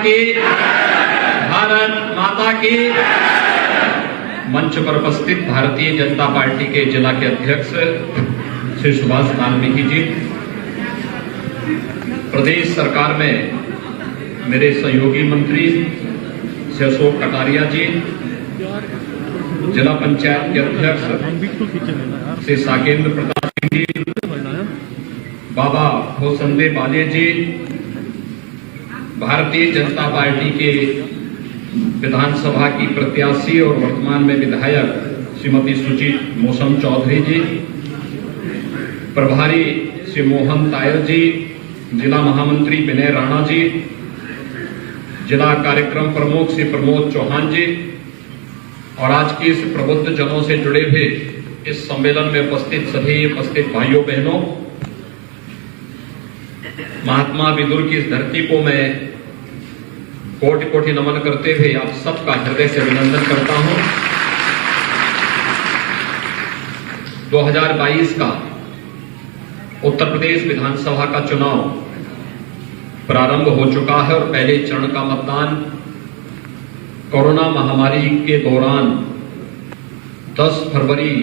की, भारत माता की। मंच पर उपस्थित भारतीय जनता पार्टी के जिला के अध्यक्ष श्री सुभाष वाल्मीकि जी, प्रदेश सरकार में मेरे सहयोगी मंत्री श्री अशोक कटारिया जी, जिला पंचायत के अध्यक्ष श्री साकेंद्र प्रताप सिंह जी, बाबा होसंदे बाले जी, भारतीय जनता पार्टी के विधानसभा की प्रत्याशी और वर्तमान में विधायक श्रीमती सुचित मौसम चौधरी जी, प्रभारी श्री मोहन तायल जी, जिला महामंत्री विनय राणा जी, जिला कार्यक्रम प्रमुख श्री प्रमोद चौहान जी और आज की इस प्रबुद्ध जनों से जुड़े हुए इस सम्मेलन में उपस्थित सभी उपस्थित भाइयों बहनों, महात्मा विदुर की इस धरती को मैं कोटि कोटि नमन करते हुए आप सबका हृदय से अभिनंदन करता हूं। 2022 का उत्तर प्रदेश विधानसभा का चुनाव प्रारंभ हो चुका है और पहले चरण का मतदान कोरोना महामारी के दौरान 10 फरवरी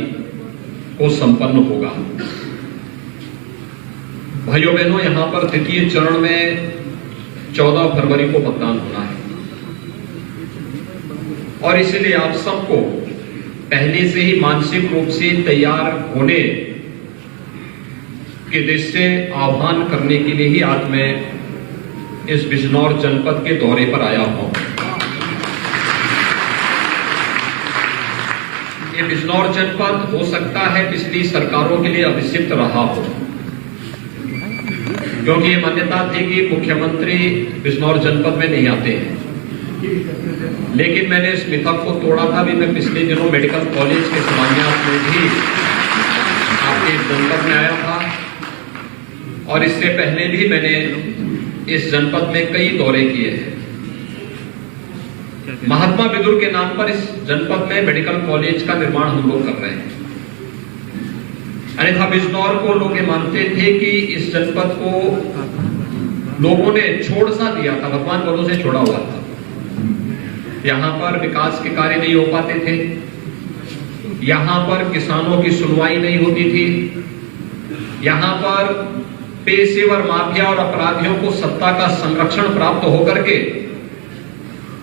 को संपन्न होगा। भाइयों बहनों, यहां पर द्वितीय चरण में 14 फरवरी को मतदान होना है और इसलिए आप सबको पहले से ही मानसिक रूप से तैयार होने के दृष्टि से आह्वान करने के लिए ही आज मैं इस बिजनौर जनपद के दौरे पर आया हूं। ये बिजनौर जनपद हो सकता है पिछली सरकारों के लिए अभिषिक्त रहा हो, क्योंकि ये मान्यता थी कि मुख्यमंत्री बिजनौर जनपद में नहीं आते हैं, लेकिन मैंने इस मिथक को तोड़ा था। भी मैं पिछले दिनों मेडिकल कॉलेज के शिलान्यास में भी आपके जनपद में आया था और इससे पहले भी मैंने इस जनपद में कई दौरे किए हैं। महात्मा विदुर के नाम पर इस जनपद में मेडिकल कॉलेज का निर्माण हम लोग कर रहे हैं। अन्यथा बिजनौर को लोग ये मानते थे कि इस जनपद को लोगों ने छोड़ सा दिया था, भगवान बलों से छोड़ा हुआ था। यहां पर विकास के कार्य नहीं हो पाते थे, यहां पर किसानों की सुनवाई नहीं होती थी, यहां पर पेशेवर माफिया और अपराधियों को सत्ता का संरक्षण प्राप्त होकर के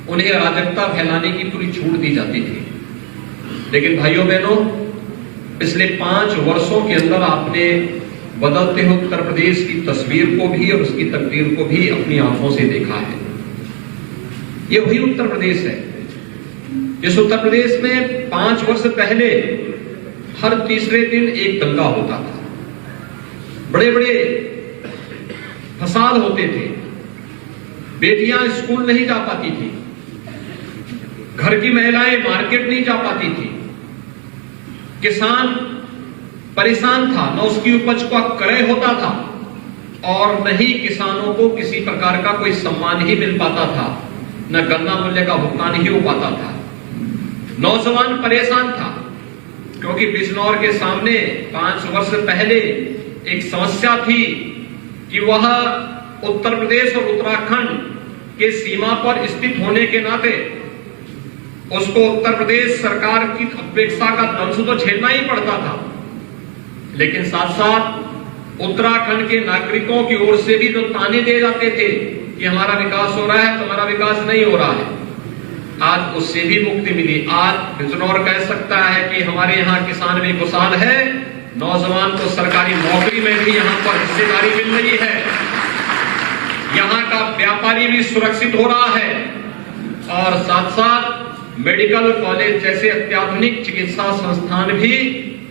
उन्हें अराजकता फैलाने की पूरी छूट दी जाती थी। लेकिन भाइयों बहनों, पिछले 5 वर्षों के अंदर आपने बदलते हुए उत्तर प्रदेश की तस्वीर को भी और उसकी तकदीर को भी अपनी आंखों से देखा है। ये वही उत्तर प्रदेश है जिस उत्तर प्रदेश में 5 वर्ष पहले हर तीसरे दिन एक दंगा होता था, बड़े बड़े फसाद होते थे, बेटियां स्कूल नहीं जा पाती थी, घर की महिलाएं मार्केट नहीं जा पाती थी, किसान परेशान था, न उसकी उपज का क्रय होता था और न ही किसानों को किसी प्रकार का कोई सम्मान ही मिल पाता था, न गन्ना मूल्य का भुगतान ही हो पाता था। नौजवान परेशान था क्योंकि बिजनौर के सामने 5 वर्ष पहले एक समस्या थी कि वह उत्तर प्रदेश और उत्तराखंड के सीमा पर स्थित होने के नाते उसको उत्तर प्रदेश सरकार की अपेक्षा का दंश तो झेलना ही पड़ता था, लेकिन साथ साथ उत्तराखंड के नागरिकों की ओर से भी जो ताने दिए जाते थे कि हमारा विकास हो रहा है, तुम्हारा विकास नहीं हो रहा है, आज उससे भी मुक्ति मिली। आज बिजनौर कह सकता है कि हमारे यहाँ किसान भी खुशहाल है, नौजवान को सरकारी नौकरी में भी यहाँ पर हिस्सेदारी मिल रही है, यहाँ का व्यापारी भी सुरक्षित हो रहा है और साथ साथ मेडिकल कॉलेज जैसे अत्याधुनिक चिकित्सा संस्थान भी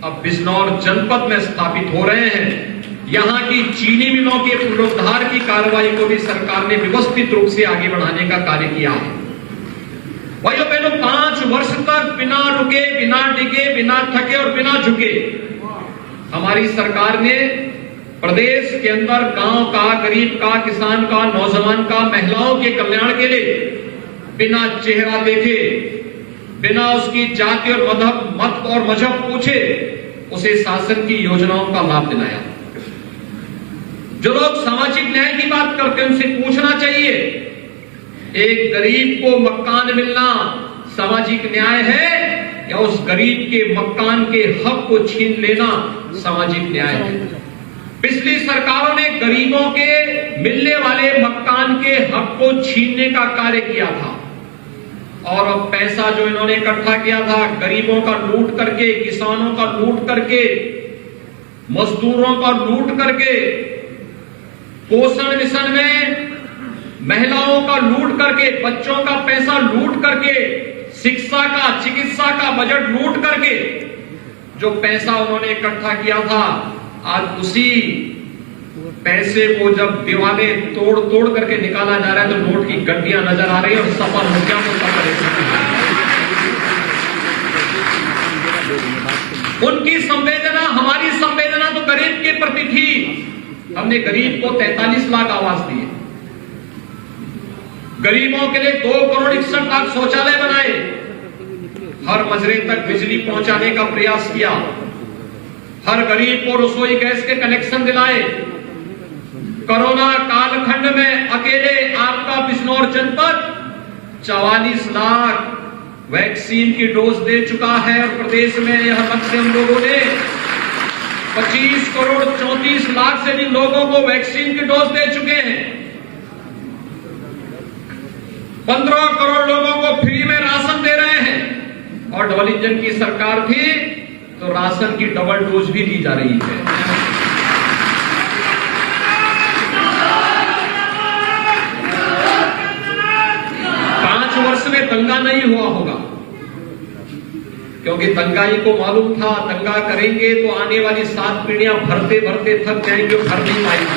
अब बिजनौर जनपद में स्थापित हो रहे हैं। यहाँ की चीनी मिलों के पुनरुद्धार की कार्रवाई को भी सरकार ने व्यवस्थित रूप से आगे बढ़ाने का कार्य किया है। भाइयों बहनों, 5 वर्ष तक बिना रुके, बिना डिगे, बिना थके और बिना झुके हमारी सरकार ने प्रदेश के अंदर गांव का, गरीब का, किसान का, नौजवान का, महिलाओं के कल्याण के लिए बिना चेहरा देखे, बिना उसकी जाति और मत और मजहब पूछे उसे शासन की योजनाओं का लाभ दिलाया। जो लोग सामाजिक न्याय की बात करते हैं उनसे पूछना चाहिए एक गरीब को मकान मिलना सामाजिक न्याय है या उस गरीब के मकान के हक को छीन लेना सामाजिक न्याय है? पिछली सरकारों ने गरीबों के मिलने वाले मकान के हक को छीनने का कार्य किया था और अब पैसा जो इन्होंने इकट्ठा किया था गरीबों का लूट करके, किसानों का लूट करके, मजदूरों का लूट करके, पोषण मिशन में महिलाओं का लूट करके, बच्चों का पैसा लूट करके, शिक्षा का, चिकित्सा का बजट लूट करके जो पैसा उन्होंने इकट्ठा किया था, आज उसी पैसे को जब दीवाने तोड़ तोड़ करके निकाला जा रहा है तो नोट की गड्डियां नजर आ रही है और सपा मुखिया को उनकी संवेदना, हमारी संवेदना तो गरीब के प्रति थी। हमने गरीब को 43 लाख आवास दिए, गरीबों के लिए 2,61,00,000 शौचालय बनाए, हर मजरे तक बिजली पहुंचाने का प्रयास किया, हर गरीब को रसोई गैस के कनेक्शन दिलाए। कोरोना कालखंड में अकेले आपका बिजनौर जनपद 44 लाख वैक्सीन की डोज दे चुका है और प्रदेश में यह लक्ष्य हम लोगों ने 25 करोड़ 34 लाख से भी लोगों को वैक्सीन की डोज दे चुके हैं। 15 करोड़ लोगों को फ्री में राशन दे रहे हैं और डबल इंजन की सरकार थी तो राशन की डबल डोज भी दी जा रही है। 5 वर्ष में दंगा नहीं हुआ होगा क्योंकि दंगाई को मालूम था दंगा करेंगे तो आने वाली 7 पीढ़ियां भरते भरते थक जाएंगे, भर नहीं पाएंगे।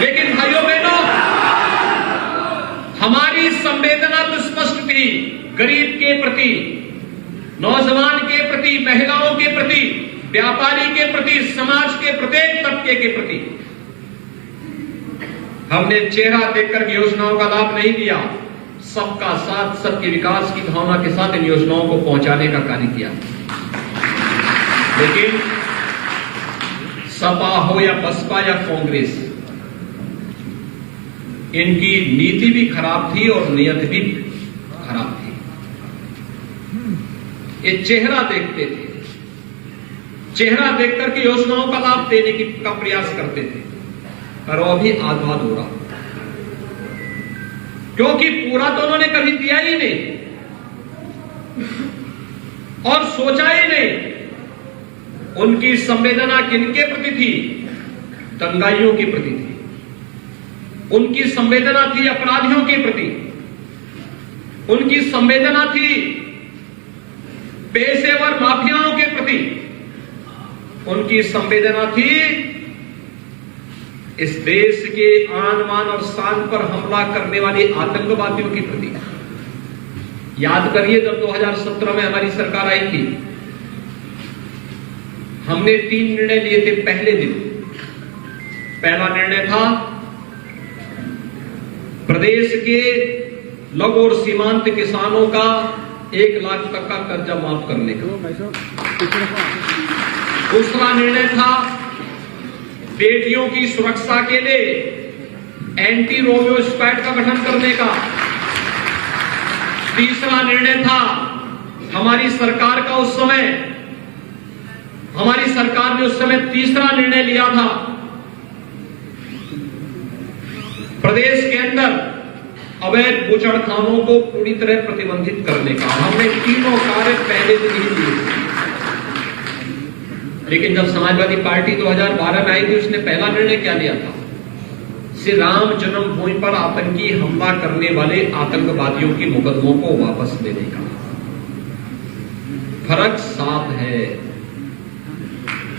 लेकिन भाइयों बहनों, हमारी संवेदना तो स्पष्ट थी, गरीब के प्रति, नौजवान के प्रति, महिलाओं के प्रति, व्यापारी के प्रति, समाज के प्रत्येक तबके के प्रति। हमने चेहरा देखकर योजनाओं का लाभ नहीं दिया, सबका साथ, सबके विकास की भावना के साथ इन योजनाओं को पहुंचाने का कार्य किया। लेकिन सपा हो या बसपा या कांग्रेस, इनकी नीति भी खराब थी और नियत भी खराब थी। ये चेहरा देखते थे, चेहरा देखकर के योजनाओं का लाभ देने का प्रयास करते थे, पर वो भी आध-आध हो रहा, क्योंकि पूरा तो उन्होंने कभी दिया ही नहीं और सोचा ही नहीं। उनकी संवेदना किनके प्रति थी? दंगाइयों के प्रति थी। उनकी संवेदना थी अपराधियों के प्रति, उनकी संवेदना थी पेशेवर माफियाओं के प्रति, उनकी संवेदना थी इस देश के आन बान और शान पर हमला करने वाले आतंकवादियों के प्रति। याद करिए, जब 2017 में हमारी सरकार आई थी, हमने 3 निर्णय लिए थे पहले दिन। पहला निर्णय था प्रदेश के लघु और सीमांत किसानों का 1 लाख तक का कर्जा माफ करने का। दूसरा निर्णय था बेटियों की सुरक्षा के लिए एंटी रोमियो स्क्वाड का गठन करने का। तीसरा निर्णय था हमारी सरकार ने उस समय तीसरा निर्णय लिया था, प्रदेश के अंदर अवैध बूचड़खानों को पूरी तरह प्रतिबंधित करने का। हमने तीनों कार्य पहले दिन ही लिए। लेकिन जब समाजवादी पार्टी 2012 में आई थी, उसने पहला निर्णय क्या लिया था? श्री राम जन्मभूमि पर आतंकी हमला करने वाले आतंकवादियों के मुकदमों को वापस लेने का। फर्क साफ है।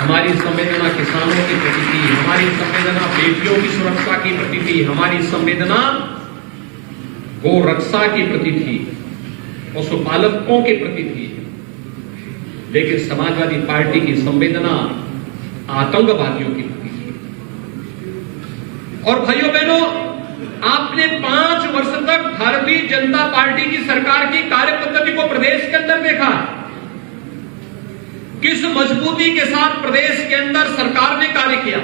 हमारी संवेदना किसानों के प्रति थी, हमारी संवेदना बेटियों की सुरक्षा की प्रति थी, हमारी संवेदना गो रक्षा की प्रति थी, पशुपालकों के प्रति थी। लेकिन समाजवादी पार्टी की संवेदना आतंकवादियों की प्रति थी। और भाइयों बहनों, आपने 5 वर्ष तक भारतीय जनता पार्टी की सरकार की कार्य पद्धति को प्रदेश के अंदर देखा। किस मजबूती के साथ प्रदेश के अंदर सरकार ने कार्य किया।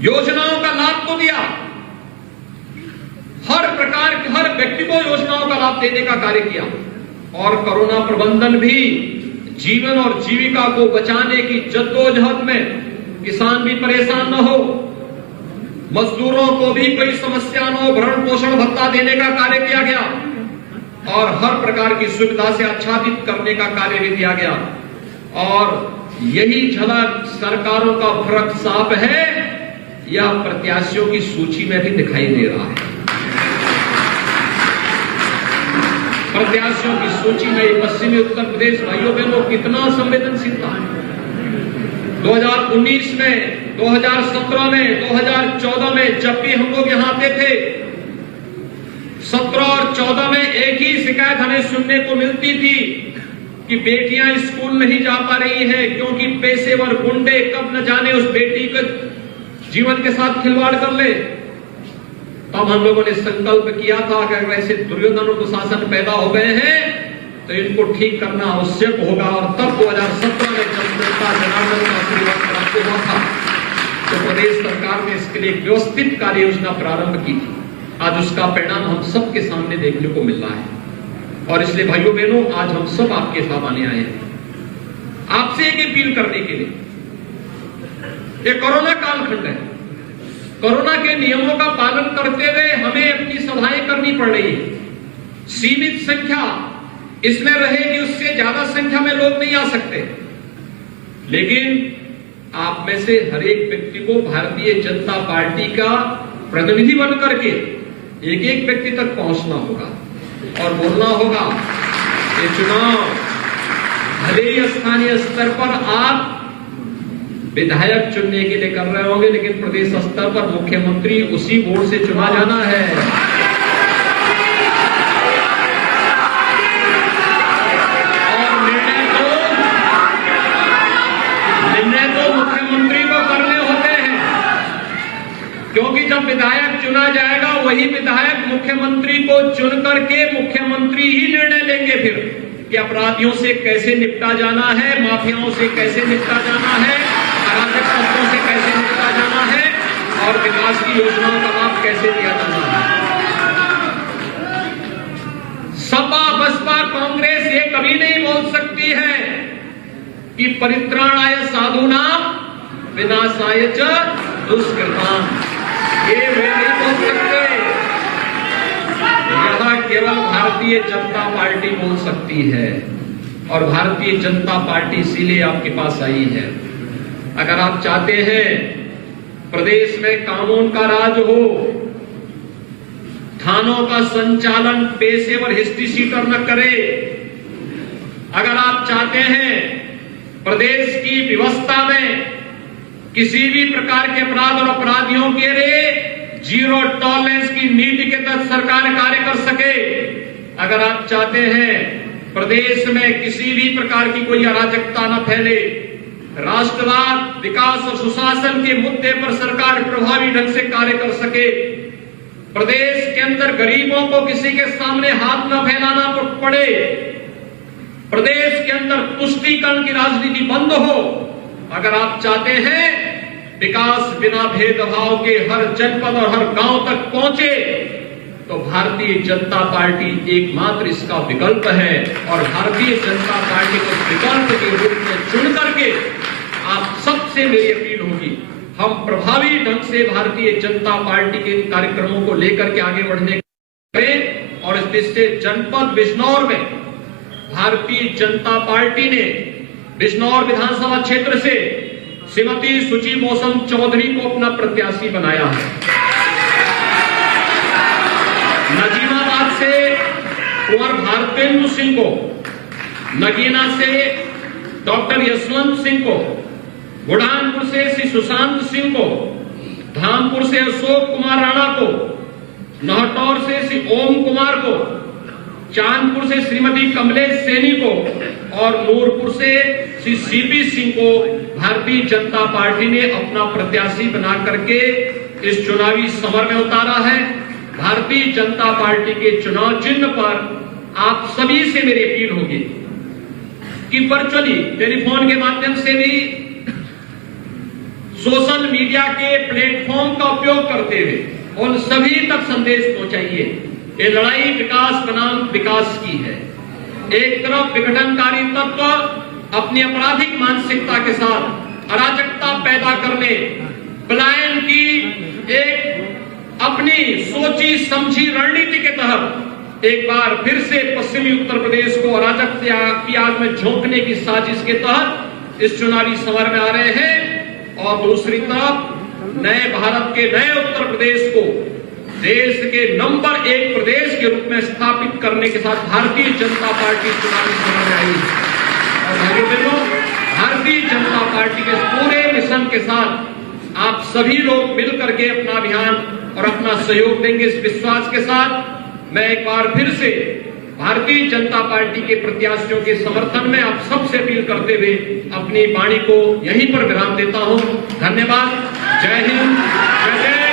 योजनाओं का लाभ तो दिया, हर प्रकार के हर व्यक्ति को योजनाओं का लाभ देने का कार्य किया, और कोरोना प्रबंधन भी जीवन और जीविका को बचाने की जद्दोजहद में किसान भी परेशान न हो, मजदूरों को भी कोई समस्या न हो, भरण पोषण भत्ता देने का कार्य किया गया और हर प्रकार की सुविधा से आच्छादित करने का कार्य भी दिया गया। और यही झलक सरकारों का फर्क साफ है, यह प्रत्याशियों की सूची में भी दिखाई दे रहा है। प्रत्याशियों की सूची में पश्चिमी उत्तर प्रदेश भाइयों बहनों कितना संवेदनशीलता है। 2019 में, 2017 में, 2014 में जब भी हम लोग यहां आते थे, 17 और 14 में एक ही शिकायत हमें सुनने को मिलती थी कि बेटियां स्कूल नहीं जा पा रही हैं क्योंकि पेशेवर गुंडे कब न जाने उस बेटी के जीवन के साथ खिलवाड़ कर ले। तब हम लोगों ने संकल्प किया था कि अगर ऐसे दुर्योधन और दुशासन पैदा हो गए हैं तो इनको ठीक करना आवश्यक होगा। और तब 2017 में जब जनता जनार्दन का आशीर्वाद प्राप्त हुआ था तो प्रदेश सरकार ने इसके लिए एक व्यवस्थित कार्य योजना प्रारंभ की थी। आज उसका परिणाम हम सबके सामने देखने को मिल रहा है, और इसलिए भाइयों बहनों आज हम सब आपके साथ आने आए हैं आपसे एक अपील करने के लिए। ये कोरोना कालखंड है, कोरोना के नियमों का पालन करते हुए हमें अपनी सभाएं करनी पड़ रही है। सीमित संख्या इसमें रहेगी, उससे ज्यादा संख्या में लोग नहीं आ सकते, लेकिन आप में से हर एक व्यक्ति को भारतीय जनता पार्टी का प्रतिनिधि बन करके एक एक व्यक्ति तक पहुंचना होगा और बोलना होगा। ये चुनाव भले ही स्थानीय स्तर पर आप विधायक चुनने के लिए कर रहे होंगे, लेकिन प्रदेश स्तर पर मुख्यमंत्री उसी वोट से चुना जाना है। और निर्णय तो मुख्यमंत्री को करने होते हैं, क्योंकि जब विधायक चुना जाएगा वही विधायक मुख्यमंत्री को चुन करके मुख्यमंत्री ही निर्णय लेंगे फिर कि अपराधियों से कैसे निपटा जाना है, माफियाओं से कैसे निपटा जाना है, अराजक तत्वों से कैसे निपटा जाना है और विकास की योजनाओं का लाभ कैसे दिया जाना है। सपा बसपा कांग्रेस ये कभी नहीं बोल सकती है कि परित्राणाय साधूनां विनाशाय च दुष्कृतां, ये वे नहीं बोल सकते। यह केवल भारतीय जनता पार्टी बोल सकती है, और भारतीय जनता पार्टी इसीलिए आपके पास आई है। अगर आप चाहते हैं प्रदेश में कानून का राज हो, थानों का संचालन पेशेवर हिस्ट्री शीटर न करे, अगर आप चाहते हैं प्रदेश की व्यवस्था में किसी भी प्रकार के अपराध और अपराधियों के लिए जीरो टॉलरेंस की नीति के तहत सरकार कार्य कर सके, अगर आप चाहते हैं प्रदेश में किसी भी प्रकार की कोई अराजकता न फैले, राष्ट्रवाद विकास और सुशासन के मुद्दे पर सरकार प्रभावी ढंग से कार्य कर सके, प्रदेश के अंदर गरीबों को किसी के सामने हाथ न फैलाना पड़े, प्रदेश के अंदर तुष्टीकरण की राजनीति बंद हो, अगर आप चाहते हैं विकास बिना भेदभाव के हर जनपद और हर गांव तक पहुंचे, तो भारतीय जनता पार्टी एकमात्र इसका विकल्प है। और भारतीय जनता पार्टी को विकल्प के रूप में चुन करके आप सबसे मेरी अपील होगी, हम प्रभावी ढंग से भारतीय जनता पार्टी के कार्यक्रमों को लेकर के आगे बढ़ने करें। और इस दृष्टि से जनपद बिजनौर में भारतीय जनता पार्टी ने बिजनौर विधानसभा क्षेत्र से श्रीमती सुची मौसम चौधरी को अपना प्रत्याशी बनाया है। नजीमाबाद से कुंवर भारतेंदु सिंह को, नगीना से डॉक्टर यशवंत सिंह को, बुढ़ानपुर से श्री सुशांत सिंह को, धामपुर से अशोक कुमार राणा को, नहटौर से श्री ओम कुमार को, चांदपुर से श्रीमती कमलेश सैनी को और नूरपुर से श्री सीपी सिंह को भारतीय जनता पार्टी ने अपना प्रत्याशी बना करके इस चुनावी समर में उतारा है। भारतीय जनता पार्टी के चुनाव चिन्ह पर आप सभी से मेरी अपील होगी कि वर्चुअली टेलीफोन के माध्यम से भी सोशल मीडिया के प्लेटफॉर्म का उपयोग करते हुए उन सभी तक संदेश पहुंचाइए। ये लड़ाई विकास बनाम विकास की है। एक तरफ विघटनकारी तत्व अपनी आपराधिक मानसिकता के साथ अराजकता पैदा करने, पलायन की एक अपनी सोची समझी रणनीति के तहत एक बार फिर से पश्चिमी उत्तर प्रदेश को अराजकता की आग में झोंकने की साजिश के तहत इस चुनावी समर में आ रहे हैं, और दूसरी तरफ नए भारत के नए उत्तर प्रदेश को देश के नंबर 1 प्रदेश के रूप में स्थापित करने के साथ भारतीय जनता पार्टी चुनावी समर में आई है। और भाइयों बहनों, भारतीय जनता पार्टी के पूरे मिशन के साथ आप सभी लोग मिलकर के अपना अभियान और अपना सहयोग देंगे। इस विश्वास के साथ मैं एक बार फिर से भारतीय जनता पार्टी के प्रत्याशियों के समर्थन में आप सबसे अपील करते हुए अपनी वाणी को यहीं पर विराम देता हूं। धन्यवाद। जय हिंद, जय जय